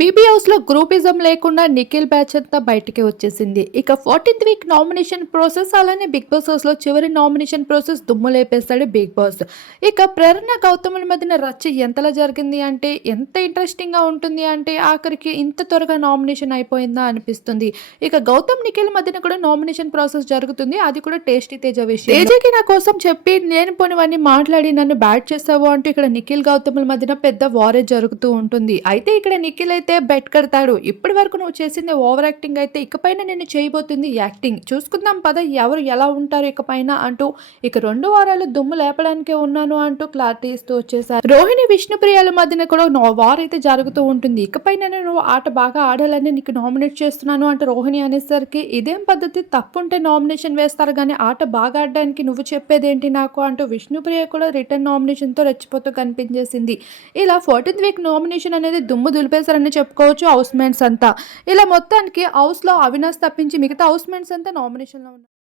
BB హౌస్లో groupism లేకుండా Nikhil batch అంతా బయటికి వచ్చేసింది. ఇక ఫోర్టీన్త్ వీక్ నామినేషన్ ప్రాసెస్ అలానే బిగ్ బాస్ హౌస్లో చివరి నామినేషన్ ప్రాసెస్ దుమ్ము లేపేస్తాడు బిగ్ బాస్. ఇక ప్రేరణ గౌతముల మధ్యన రచ్చ ఎంతలా జరిగింది అంటే ఎంత ఇంట్రెస్టింగ్గా ఉంటుంది అంటే ఆఖరికి ఇంత త్వరగా నామినేషన్ అయిపోయిందా అనిపిస్తుంది. ఇక గౌతమ్ నిఖిల్ మధ్యన కూడా నామినేషన్ ప్రాసెస్ జరుగుతుంది. అది కూడా టేస్టీ తేజ విషయం తేజకి నా కోసం చెప్పి నేను పోనివన్నీ మాట్లాడి నన్ను బ్యాట్ చేసావు అంటూ ఇక్కడ నిఖిల్ గౌతముల మధ్యన పెద్ద వారే జరుగుతూ ఉంటుంది. అయితే ఇక్కడ నిఖిల్ అయితే బెట్ కడతాడు. ఇప్పటి వరకు నువ్వు చేసింది ఓవర్ యాక్టింగ్ అయితే ఇకపైన నేను చేయబోతుంది యాక్టింగ్. చూసుకుందాం పద ఎవరు ఎలా ఉంటారు ఇకపైన అంటూ ఇక రెండు వారాలు దుమ్ము లేపడానికే ఉన్నాను అంటూ క్లారిటీ ఇస్తూ వచ్చేసారు. రోహిణి విష్ణుప్రియాల మధ్యన కూడా వార్ అయితే జరుగుతూ ఉంటుంది. ఇకపైన నేను ఆట బాగా ఆడాలని నీకు నామినేట్ చేస్తున్నాను అంటే రోహిణి అనేసరికి ఇదేం పద్ధతి? తప్పుంటే నామినేషన్ వేస్తారు కానీ ఆట బాగా ఆడడానికి నువ్వు చెప్పేదేంటి నాకు అంటూ విష్ణుప్రియ కూడా రిటర్న్ నామినేషన్తో రెచ్చిపోతూ కనిపించేసింది. ఇలా ఫోర్టీన్త్ వీక్ నామినేషన్ అనేది దుమ్ము దులిపేశారని చెప్పుకోవచ్చు హౌస్ మేట్స్ అంతా. ఇలా మొత్తానికి హౌస్లో అవినాష్ తప్పించి మిగతా హౌస్ మేట్స్ అంతా నామినేషన్లో ఉన్నారు.